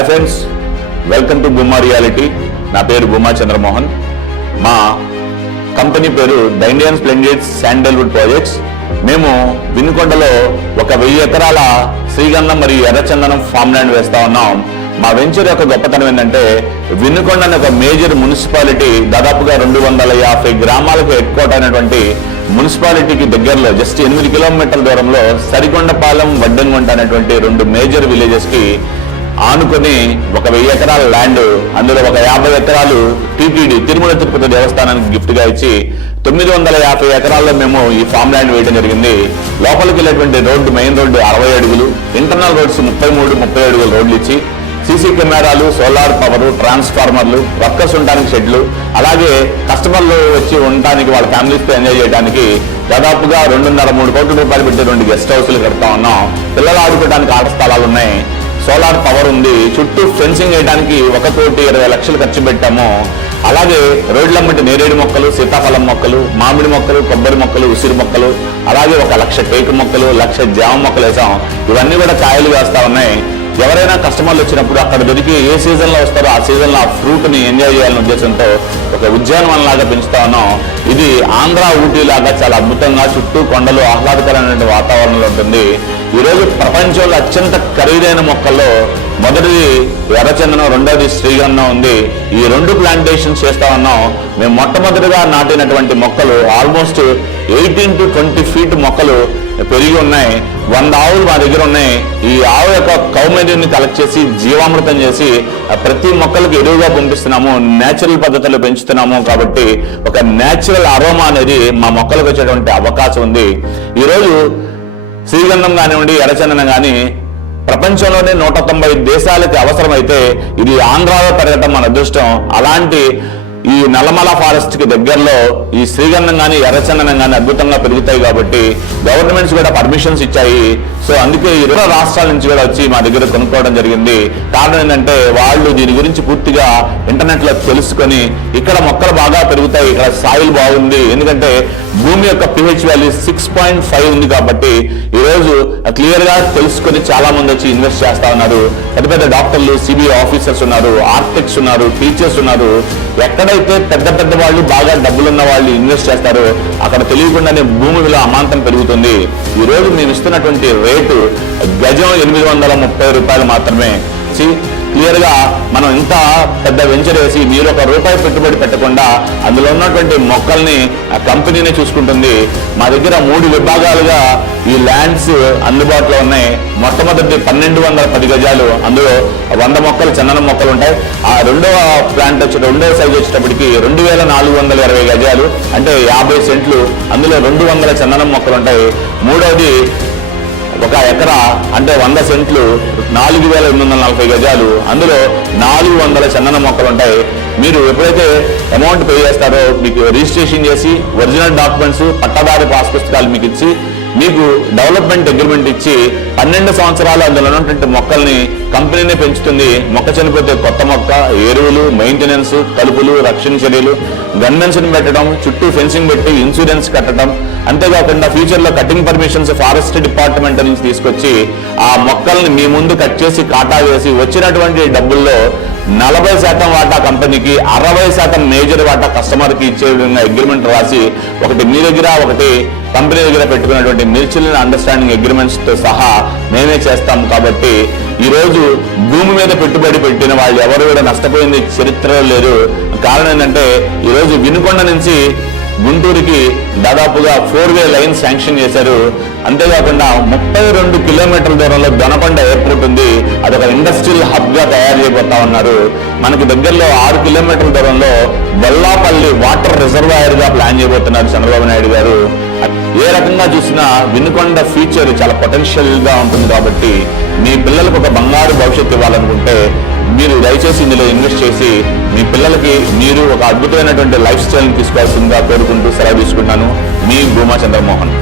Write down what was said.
Hi friends, welcome to Bhuma reality. నా పేరు భూమా చంద్రమోహన్. మా కంపెనీ పేరు the Indian splendid sandalwood projects. మేము వినుకొండలో 1000 ఎకరాల శ్రీగంధం మరియు ఎర్రచందనం ఫామ్ ల్యాండ్ వేస్తా ఉన్నాం. మా వెంచర్ యొక్క గొప్పతనం ఏంటంటే వినుకొండ అనే ఒక మేజర్ మున్సిపాలిటీ, దాదాపుగా 250 గ్రామాలకు హెడ్ క్వార్టర్ అయినటువంటి మున్సిపాలిటీకి దగ్గరలో జస్ట్ 8 కిలోమీటర్ల దూరంలో సరికొండపాలెం, వడ్డెంగుంట అనేటువంటి 2 మేజర్ విలేజెస్ కి ఆనుకొని 1000 ఎకరాల ల్యాండ్, అందులో 50 ఎకరాలు టీటీడీ తిరుమల తిరుపతి దేవస్థానానికి గిఫ్ట్ గా ఇచ్చి 950 ఎకరాల్లో మేము ఈ ఫామ్ ల్యాండ్ వేయడం జరిగింది. లోపలికి వెళ్ళేటువంటి రోడ్డు, మెయిన్ రోడ్డు 60 అడుగులు, ఇంటర్నల్ రోడ్స్ 33-37 అడుగుల రోడ్లు ఇచ్చి సీసీ కెమెరాలు, సోలార్ పవర్, ట్రాన్స్ఫార్మర్లు, వర్కర్స్ ఉండడానికి షెడ్లు, అలాగే కస్టమర్లు వచ్చి ఉండడానికి వాళ్ళ ఫ్యామిలీస్తో ఎంజాయ్ చేయడానికి దాదాపుగా 2.5-3 కోట్ల రూపాయలు పెట్టి 2 గెస్ట్ హౌస్లు కడతా ఉన్నాం. పిల్లలు ఆడుకోవడానికి ఆట స్థలాలు ఉన్నాయి, సోలార్ పవర్ ఉంది, చుట్టూ ఫెన్సింగ్ వేయడానికి 1,20,00,000 ఖర్చు పెట్టాము. అలాగే రోడ్లమ్మటి నేరేడు మొక్కలు, సీతాఫలం మొక్కలు, మామిడి మొక్కలు, కొబ్బరి మొక్కలు, ఉసిరి మొక్కలు, అలాగే 1,00,000 టేకు మొక్కలు, 1,00,000 జామ మొక్కలు వేసాం. ఇవన్నీ కూడా కాయలు వేస్తా ఉన్నాయి. ఎవరైనా కస్టమర్లు వచ్చినప్పుడు అక్కడ దొరికి ఏ సీజన్లో వస్తారో ఆ సీజన్లో ఆ ఫ్రూట్ని ఎంజాయ్ చేయాలనే ఉద్దేశంతో ఒక ఉద్యానవనం లాగా పెంచుతా ఉన్నాం. ఇది ఆంధ్ర, ఊటీ లాగా చాలా అద్భుతంగా చుట్టూ కొండలు, ఆహ్లాదకరమైన వాతావరణంలో ఉంటుంది. ఈరోజు ప్రపంచంలో అత్యంత ఖరీదైన మొక్కల్లో మొదటిది ఎర్రచందనం, రెండోది శ్రీగంధం ఉంది. ఈ 2 ప్లాంటేషన్స్ చేస్తా ఉన్నాం. మేము మొట్టమొదటిగా నాటినటువంటి మొక్కలు ఆల్మోస్ట్ 18 to 20 ఫీట్ మొక్కలు పెరిగి ఉన్నాయి. 100 ఆవులు మా దగ్గర ఉన్నాయి. ఈ ఆవు యొక్క కౌమెన్యూని కలెక్ట్ చేసి జీవామృతం చేసి ప్రతి మొక్కలకు ఎరువుగా పంపిస్తున్నాము. నేచురల్ పద్ధతిలో పెంచుతున్నాము. కాబట్టి ఒక నేచురల్ అరోమా అనేది మా మొక్కలకు వచ్చేటువంటి అవకాశం ఉంది. ఈరోజు శ్రీగంధం కానివ్వండి, ఎర్రచందనం కానీ ప్రపంచంలోనే 190 దేశాలకి అవసరమైతే ఇది ఆంధ్రాలో పెరగటం మన అదృష్టం. అలాంటి ఈ నల్లమల ఫారెస్ట్ కి దగ్గరలో ఈ శ్రీగంధం కానీ, ఎర్రచందనం కానీ అద్భుతంగా పెరుగుతాయి. కాబట్టి గవర్నమెంట్స్ కూడా పర్మిషన్స్ ఇచ్చాయి. సో అందుకే 20 రాష్ట్రాల నుంచి కూడా వచ్చి మా దగ్గర కొనుక్కోవడం జరిగింది. కారణం ఏంటంటే వాళ్ళు దీని గురించి పూర్తిగా ఇంటర్నెట్ లో తెలుసుకొని ఇక్కడ మొక్కలు బాగా పెరుగుతాయి, ఇక్కడ సాయిల్ బాగుంది, ఎందుకంటే భూమి యొక్క pH వాల్యూ 6.5 ఉంది. కాబట్టి ఈరోజు క్లియర్ గా తెలుసుకొని చాలా మంది వచ్చి ఇన్వెస్ట్ చేస్తా ఉన్నారు. పెద్ద పెద్ద డాక్టర్లు, సిబిఐ ఆఫీసర్స్ ఉన్నారు, ఆర్కిటెక్ట్స్ ఉన్నారు, టీచర్స్ ఉన్నారు. ఎక్కడైతే పెద్ద పెద్ద వాళ్ళు, బాగా డబ్బులున్న వాళ్ళు ఇన్వెస్ట్ చేస్తారో అక్కడ తెలియకుండానే భూమి విలువ అమాంతం పెరుగుతుంది. ఈ రోజు మేము ఇస్తున్నటువంటి రేటు గజం 830 రూపాయలు మాత్రమే. క్లియర్ గా మనం ఇంత పెద్ద వెంచర్ వేసి మీరు ₹1 పెట్టుబడి పెట్టకుండా అందులో ఉన్నటువంటి మొక్కల్ని ఆ కంపెనీనే చూసుకుంటుంది. మా దగ్గర 3 విభాగాలుగా ఈ ల్యాండ్స్ అందుబాటులో ఉన్నాయి. మొట్టమొదటి 1210 గజాలు, అందులో 100 మొక్కలు చందనం మొక్కలు ఉంటాయి. ఆ రెండవ సైజ్ వచ్చేటప్పటికి 2420 గజాలు, అంటే 50 సెంట్లు, అందులో 200 చందనం మొక్కలు ఉంటాయి. మూడవది 1 ఎకరా, అంటే 100 సెంట్లు, 4840 గజాలు, అందులో 400 చందన మొక్కలు ఉంటాయి. మీరు ఎప్పుడైతే అమౌంట్ పే చేస్తారో మీకు రిజిస్ట్రేషన్ చేసి ఒరిజినల్ డాక్యుమెంట్స్, పట్టాదారు పాస్ పుస్తకాలు మీకు ఇచ్చి మీకు డెవలప్మెంట్ అగ్రిమెంట్ ఇచ్చి 12 సంవత్సరాలు అందులో ఉన్నటువంటి మొక్కల్ని కంపెనీనే పెంచుతుంది. మొక్క చనిపోతే కొత్త మొక్క, ఎరువులు, మెయింటెనెన్స్, కలుపులు, రక్షణ చర్యలు, గన్మెన్స్ పెట్టడం, చుట్టూ ఫెన్సింగ్ పెట్టి ఇన్సూరెన్స్ కట్టడం, అంతేకాకుండా ఫ్యూచర్ లో కటింగ్ పర్మిషన్స్ ఫారెస్ట్ డిపార్ట్మెంట్ నుంచి తీసుకొచ్చి ఆ మొక్కల్ని మీ ముందు కట్ చేసి కాటా వేసి వచ్చినటువంటి డబ్బుల్లో 40% వాటా కంపెనీకి, 60% మేజర్ వాటా కస్టమర్ కి ఇచ్చే విధంగా అగ్రిమెంట్ రాసి, ఒకటి మీ దగ్గర, ఒకటి కంపెనీ దగ్గర పెట్టుకున్నటువంటి మ్యూచువల్ అండర్స్టాండింగ్ అగ్రిమెంట్స్ తో సహా మేమే చేస్తాం. కాబట్టి ఈ రోజు భూమి మీద పెట్టుబడి పెట్టిన వాళ్ళు ఎవరు కూడా నష్టపోయింది చరిత్రలో లేరు. కారణం ఏంటంటే ఈ రోజు వినుకొండ నుంచి గుంటూరుకి దాదాపుగా 4-వే లైన్ శాంక్షన్ చేశారు. అంతేకాకుండా 32 కిలోమీటర్ల దూరంలో దొనకొండ ఎయిర్పోర్ట్ ఉంది. అదొక ఇండస్ట్రియల్ హబ్ గా తయారు చేయబోతా ఉన్నారు. మనకి దగ్గరలో 6 కిలోమీటర్ల దూరంలో బొల్లాపల్లి వాటర్ రిజర్వాయర్ గా ప్లాన్ చేయబోతున్నారు చంద్రబాబు నాయుడు గారు. ఏ రకంగా చూసినా వినుకొండ ఫ్యూచర్ చాలా పొటెన్షియల్ గా ఉంటుంది. కాబట్టి మీ పిల్లలకు ఒక బంగారు భవిష్యత్తు ఇవ్వాలనుకుంటే మీరు దయచేసి ఇందులో ఇన్వెస్ట్ చేసి మీ పిల్లలకి మీరు ఒక అద్భుతమైనటువంటి లైఫ్ స్టైల్ని తీసుకోవాల్సిందిగా కోరుకుంటూ సెలవు తీసుకుంటున్నాను. మీ భూమా చంద్రమోహన్.